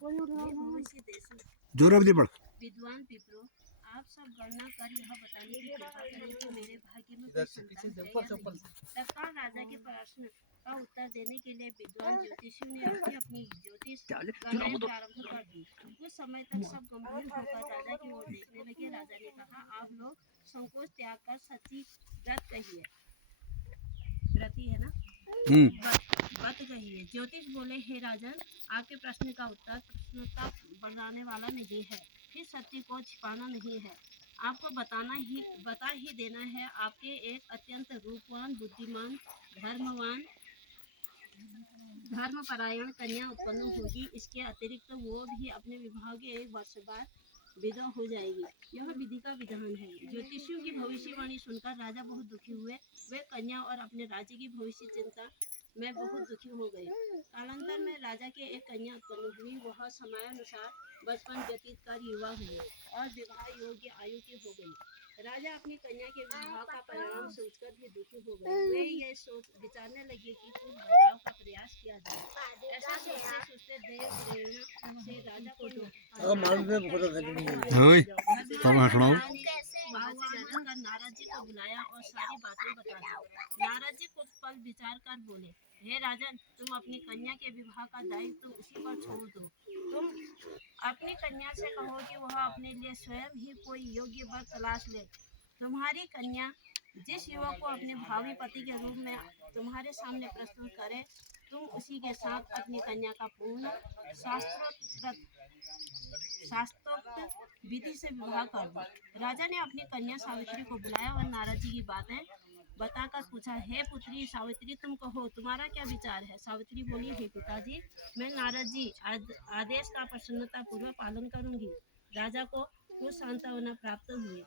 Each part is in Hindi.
जोर पड़। विद्वान पिपरो, आप सब गणना कर यह बताने की कृपा करें कि मेरे भाग्य में कोई संतान है या नहीं। तत्काल राजा के प्रश्न का उत्तर देने के लिए विद्वान ज्योतिषियों ने अपनी ज्योतिष गणनाएं प्रारंभ कर दी। कुछ समय तक सब गंभीर होकर राजा की ओर देखने लगे। राजा ने कहा, आप लोग संकोच त्याग कर सच्ची व्रत कहिए। व्रती है ना, व्रत कहिए। ज्योतिष बोले, हे राजन, आपके प्रश्न का उत्तर प्रश्न का बढ़ाने वाला नहीं है, फिर सत्य को छिपाना नहीं है, आपको बता ही देना है। आपके एक अत्यंत रूपवान, बुद्धिमान, धर्मवान, धर्मपरायण कन्या उत्पन्न होगी। इसके अतिरिक्त वो भी अपने विवाह के 1 वर्ष बाद विधवा हो जाएगी। यह विधि का विधान है। ज्योतिषियों की भविष्यवाणी सुनकर राजा बहुत दुखी हुए। वे कन्या और अपने राज्य की भविष्य चिंता में बहुत दुखी हो गए। कालांतर में राजा के एक कन्या उत्पन्न हुई। वह समयानुसार बचपन व्यतीत कर युवा हुई और विवाह योग्य आयु की हो गई। राजा अपनी कन्या के विवाह का परिणाम सोचकर भी दुखी हो गए। वे ये सोच विचारने लगे कि कुछ बचाव का प्रयास किया जाए। ऐसा सोचते सोचते देव प्रेरणा से राजा को नारद जी को बुलाया और सारी बातें बता दी। नारद जी कुछ पल विचार कर बोले, हे राजन, तुम अपनी कन्या के विवाह का दायित्व तो उसी पर छोड़ दो। तुम अपनी कन्या से कहो कि वह अपने लिए स्वयं ही कोई योग्य वर तलाश ले। तुम्हारी कन्या जिस युवक को अपने भावी पति के रूप में तुम्हारे सामने प्रस्तुत करे, तुम उसी के साथ अपनी कन्या का पूर्ण शास्त्रोक्त विधि से विवाह कर दो। राजा ने अपनी कन्या सावित्री को बुलाया और नारद जी की बातें बताकर पूछा, हे पुत्री सावित्री, तुम कहो, तुम्हारा क्या विचार है। सावित्री बोली, हे पिताजी, मैं नारद जी आदेश का प्रसन्नता पूर्वक पालन करूंगी। राजा को कुछ सांत्वना प्राप्त हुई।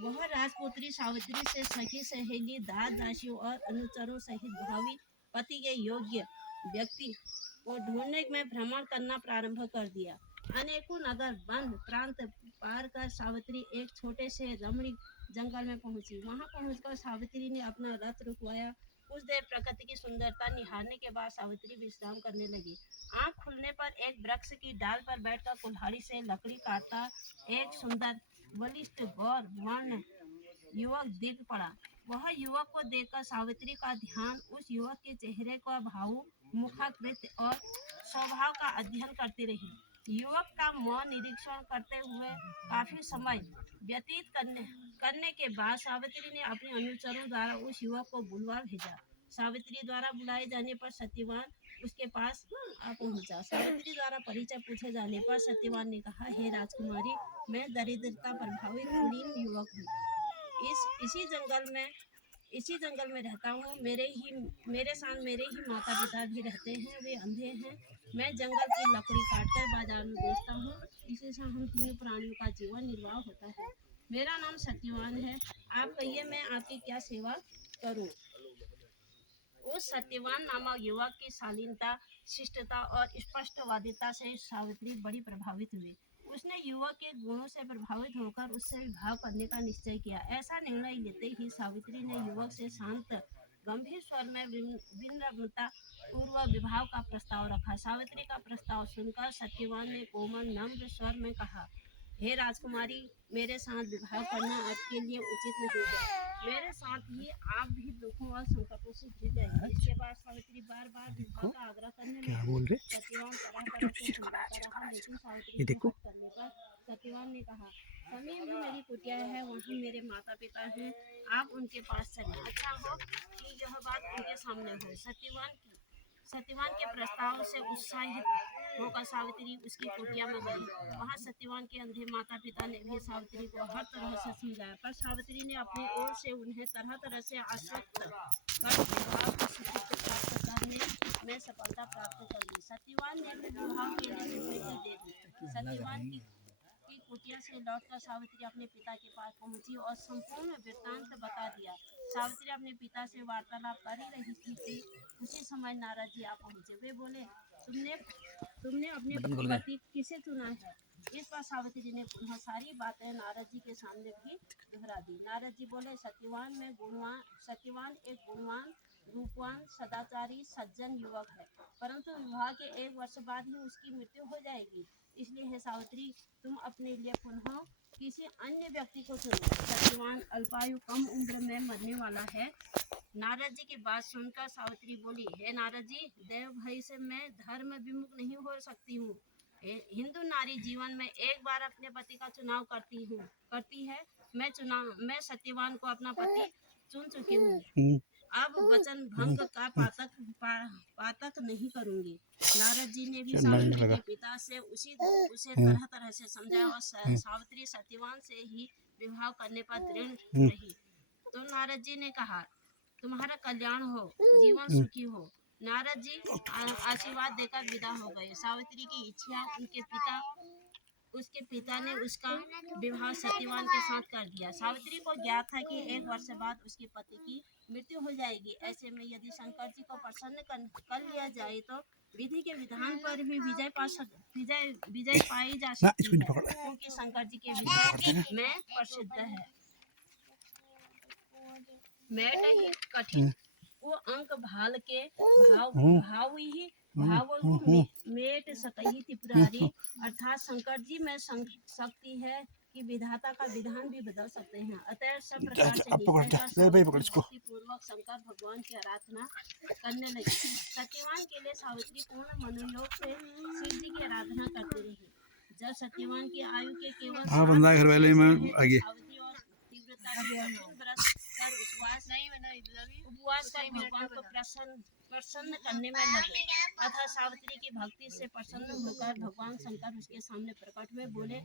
वह राजपुत्री सावित्री से सखी सहेली, दास दासियों और अनुचरों सहित भावी पति के योग्य व्यक्ति को ढूंढने में भ्रमण करना प्रारंभ कर दिया। अनेकों नगर, वन, प्रांत पार कर सावित्री एक छोटे से रमणीक जंगल में पहुंची। वहां पहुंचकर सावित्री ने अपना रथ रुकवाया। कुछ देर प्रकृति की सुंदरता निहारने के बाद सावित्री विश्राम करने लगी। आंख खुलने पर एक वृक्ष की डाल पर बैठकर कुल्हाड़ी से लकड़ी काटता एक सुंदर, बलिष्ठ, गौर वर्ण युवक दिख पड़ा। वह युवक को देखकर सावित्री का ध्यान उस युवक के चेहरे का भाव, मुखाकृति और स्वभाव का अध्ययन करती रही। युवक का मौन निरीक्षण करते हुए काफी समय व्यतीत करने के बाद सावित्री ने अपने अनुचरों द्वारा उस युवक को बुलवा भेजा। सावित्री द्वारा बुलाए जाने पर सत्यवान उसके पास आ पहुंचा। सावित्री द्वारा परिचय पूछे जाने पर सत्यवान ने कहा, हे राजकुमारी, मैं दरिद्रता प्रभावित कुलीन युवक हूँ। इसी जंगल में रहता हूँ। मेरे साथ मेरे ही माता पिता भी रहते हैं। वे अंधे हैं। मैं जंगल की लकड़ी काटकर बाजार में बेचता हूँ। इसी से हम तीनों प्राणियों का जीवन निर्वाह होता है। मेरा नाम सत्यवान है। आप कहिए, मैं आपकी क्या सेवा करूँ। उस सत्यवान नामक युवक की शालीनता, शिष्टता और स्पष्टवादिता से सावित्री बड़ी प्रभावित हुई। उसने युवक के गुणों से प्रभावित होकर उससे विवाह करने का निश्चय किया। ऐसा निर्णय लेते ही सावित्री ने युवक से शांत गंभीर स्वर में विनम्रता पूर्वक विवाह का प्रस्ताव रखा। सावित्री का प्रस्ताव सुनकर सत्यवान ने कोमल नम्र स्वर में कहा, हे राजकुमारी, मेरे साथ विवाह करना आपके लिए उचित नहीं है। मेरे साथ ही आप भी दुखों और संकटों से घिर जाएंगे। इसके बाद सावित्री बार बार विवाह का आग्रह करने लगी। सत्यवान तरह तरह से समझाता रहा, लेकिन सावित्री के हट करने पर सत्यवान ने कहा, समीप ही मेरी कुटिया है, वहाँ मेरे माता पिता हैं, आप उनके पास चलें। अच्छा हो कि यह बात उनके सामने हो। सत्यवान के प्रस्ताव से उत्साहित होकर सावित्री उसकी कुटिया में गई। वहां सत्यवान के अंधे माता पिता ने भी सावित्री को हर तरह से समझाया, पर सावित्री ने अपनी ओर से उन्हें तरह तरह से आश्वस्त कर विवाह को सुखद प्राप्त करने में सफलता प्राप्त कर ली। सत्यवान ने भी विवाह के लिए स्वीकृति दे दी। सत्यवान की कुटिया से लौटकर सावित्री अपने पिता के पास पहुंची और संपूर्ण वृत्तांत बता दिया। सावित्री अपने पिता से वार्तालाप कर ही रही थी कि उसी समय नारद जी आ पहुंचे। वे बोले, तुमने अपने पति किसे चुना है। इस पर सावित्री ने पुनः सारी बातें नारद जी के सामने भी दोहरा दी। नारद जी बोले, सत्यवान एक गुणवान रूपवान सदाचारी सज्जन युवक है, परंतु विवाह के 1 वर्ष बाद ही उसकी मृत्यु हो जाएगी। इसलिए हे सावित्री, तुम अपने लिए पुनः किसी अन्य व्यक्ति को चुनो। सत्यवान अल्पायु कम उम्र में मरने वाला है। नारद जी की बात सुनकर सावित्री बोली, हे नारद जी, देव भय से मैं धर्म विमुख नहीं हो सकती हूँ। हिंदू नारी जीवन में एक बार अपने पति का चुनाव करती है। मैं सत्यवान को अपना पति चुन चुकी हूँ। अब वचन भंग का पातक नहीं करूंगी। नारद जी ने भी सावित्री के पिता से उसे तरह तरह से समझाया और सावित्री सत्यवान से ही विवाह करने पर दृढ़ रही। तो नारद जी ने कहा, तुम्हारा कल्याण हो, जीवन सुखी हो। नारद जी आशीर्वाद देकर विदा हो गए। सावित्री की इच्छा उसके पिता ने उसका विवाह सत्यवान के साथ कर दिया। सावित्री को ज्ञात था कि 1 वर्ष बाद उसके पति की मृत्यु हो जाएगी। ऐसे में यदि शंकर जी को प्रसन्न कर लिया जाए तो विधि के विधान पर भी विजय पाई जा सकती है, क्योंकि शंकर जी के विषय में प्रसिद्ध है। मेट ही कठिन वो अंक भाल के भाव मेट सकही त्रिपुरारी, अर्थात शंकर जी में शक्ति है कि विधाता का विधान भी बदल सकते हैं। अतः सब प्रकार से पूर्वक शंकर भगवान की आराधना करने लगी। सत्यवान के लिए सावित्री पूर्ण मनोयोग से शिव जी की आराधना करती रही। जब सत्यवान की आयु के केवल सावित्री और तीव्रता से उपवास कर भगवान को प्रसन्न करने में लगे। अतः सावित्री की भक्ति से प्रसन्न होकर भगवान शंकर उसके सामने प्रकट हुए, बोले,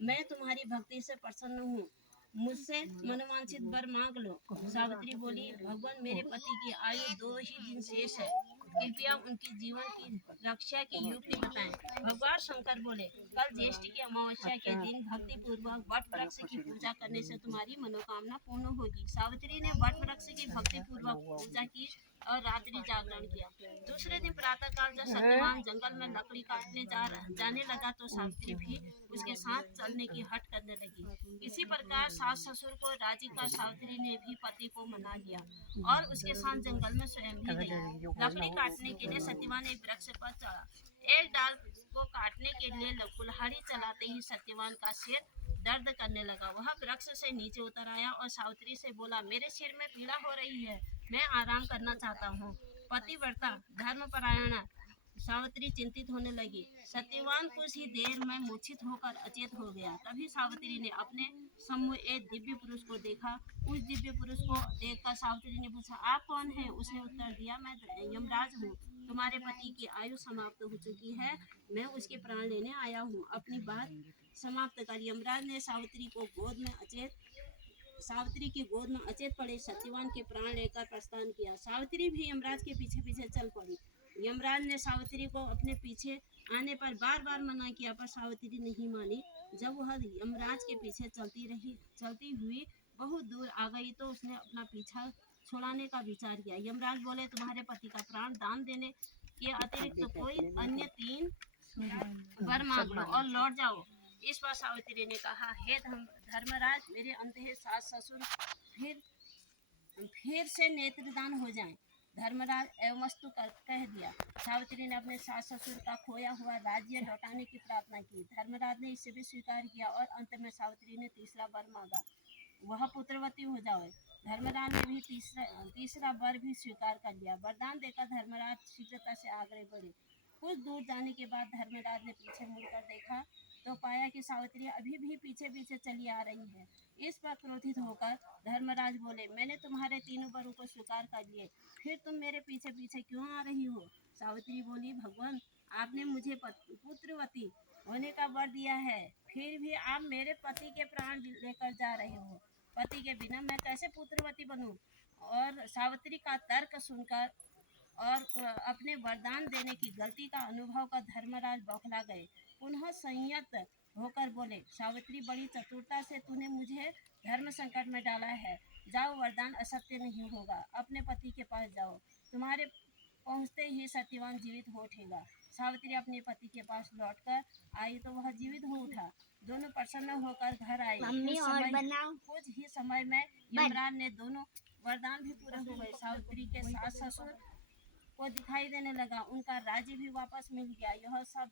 मैं तुम्हारी भक्ति से प्रसन्न हूँ, मुझसे मनोवांछित वर मांग लो। सावित्री बोली, भगवान, मेरे पति की आयु 2 ही दिन शेष है, कृपया उनकी जीवन की रक्षा की युक्ति बताएं। भगवान शंकर बोले, कल ज्येष्ठ की अमावस्या के दिन भक्ति पूर्वक वट वृक्ष की पूजा करने से तुम्हारी मनोकामना पूर्ण होगी। सावित्री ने वट वृक्ष की भक्ति पूर्वक पूजा की और रात्रि जागरण किया। दूसरे दिन प्रातः काल जब सत्यवान जंगल में लकड़ी काटने जाने लगा तो सावित्री भी उसके साथ चलने की हट करने लगी। इसी प्रकार सास ससुर को राजी कर सावित्री ने भी पति को मना लिया और उसके साथ जंगल में स्वयं भी गई। लकड़ी काटने के लिए सत्यवान एक वृक्ष पर चढ़ा। एक डाल को काटने के लिए कुल्हाड़ी चलाते ही सत्यवान का सिर दर्द करने लगा। वह वृक्ष से नीचे उतर आया और सावित्री से बोला, मेरे सिर में पीड़ा हो रही है, मैं आराम करना चाहता हूँ। पतिव्रता धर्मपरायण सावित्री चिंतित होने लगी। सत्यवान कुछ ही देर में मूर्छित होकर अचेत हो गया। तभी सावित्री ने अपने सम्मुख एक दिव्य पुरुष को देखा। उस दिव्य पुरुष को देखकर सावित्री ने पूछा, आप कौन हैं? उसने उत्तर दिया, मैं यमराज हूँ, तुम्हारे पति की आयु समाप्त हो चुकी है, मैं उसके प्राण लेने आया हूँ, अपनी बात समाप्त कर। यमराज ने सावित्री की गोद में अचेत पड़े सत्यवान के प्राण लेकर प्रस्थान किया। सावित्री भी यमराज के पीछे पीछे चल पड़ी। यमराज ने सावित्री को अपने पीछे आने पर बार बार मना किया, पर सावित्री नहीं मानी। जब वह यमराज के पीछे चलती हुई बहुत दूर आ गई तो उसने अपना पीछा छुड़ाने का विचार किया। यमराज बोले, तुम्हारे पति का प्राण दान देने के अतिरिक्त तो कोई अन्य 3 वर मांग लो और लौट जाओ। इस पर सावित्री ने कहा, हे धर्मराज, मेरे अंधे सास ससुर फिर से नेत्रदान हो जाएं। धर्मराज एवमस्तु कह दिया। सावित्री ने अपने सास ससुर का खोया हुआ राज्य लौटाने की प्रार्थना की। धर्मराज ने इसे भी स्वीकार किया और अंत में सावित्री ने तीसरा वर मांगा, वह पुत्रवती हो जाए। धर्मराज ने भी तीसरा वर भी स्वीकार कर लिया। वरदान देकर धर्मराज शीघ्रता से आगे बढ़े। कुछ दूर जाने के बाद धर्मराज ने पीछे मुड़कर देखा तो पाया कि सावित्री अभी भी पीछे पीछे चली आ रही है। इस पर क्रोधित होकर धर्मराज बोले, मैंने तुम्हारे 3 वरों को स्वीकार कर लिए, फिर तुम मेरे पीछे पीछे क्यों आ रही हो? सावित्री बोली, भगवान, आपने मुझे पुत्रवती होने का वर दिया है, फिर भी आप मेरे पति के प्राण लेकर जा रहे हो। पति के बिना मैं कैसे पुत्रवती बनूं? और सावित्री का तर्क सुनकर और अपने वरदान देने की गलती का अनुभव कर धर्मराज बौखला गए। पुनः संयत होकर बोले, सावित्री, बड़ी चतुरता से तूने मुझे धर्म संकट में डाला है। जाओ, वरदान असत्य नहीं होगा, अपने पति के पास जाओ, तुम्हारे पहुँचते ही सत्यवान जीवित हो उठेगा। सावित्री अपने पति के पास लौटकर आई तो वह जीवित हो उठा। दोनों प्रसन्न होकर घर आए। कुछ ही समय में यमराज ने दोनों वरदान भी पूरे हो गए। सावित्री के सास ससुर को दिखाई देने लगा, उनका राज्य भी वापस मिल गया। यह सब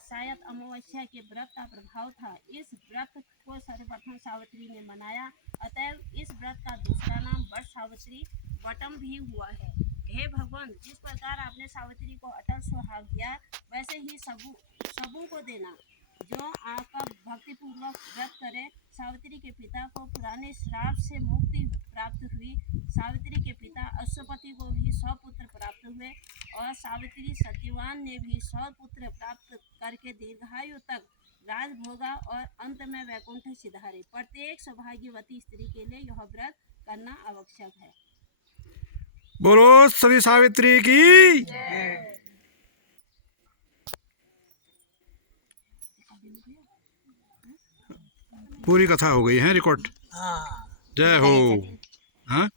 शायद अमावस्या के व्रत का प्रभाव था। इस व्रत को सर्वप्रथम सावित्री ने मनाया, अतएव इस व्रत का दूसरा नाम वट सावित्री वटम भी हुआ है। हे भगवान, जिस प्रकार आपने सावित्री को अटल सुहाग दिया, वैसे ही सबों को देना जो आपका भक्तिपूर्वक व्रत करे। सावित्री के पिता को पुराने श्राप से मुक्ति प्राप्त हुई। सावित्री के पिता अश्वपति को भी 100 पुत्र प्राप्त हुए और सावित्री सत्यवान ने भी 100 पुत्र प्राप्त करके दीर्घायु तक राज भोगा और अंत में वैकुंठ सिधारे। प्रत्येक सौभाग्यवती स्त्री के लिए यह व्रत करना आवश्यक है। बोलो सती सावित्री की। पूरी कथा हो गई है रिकॉर्ड। जय हो। हाँ।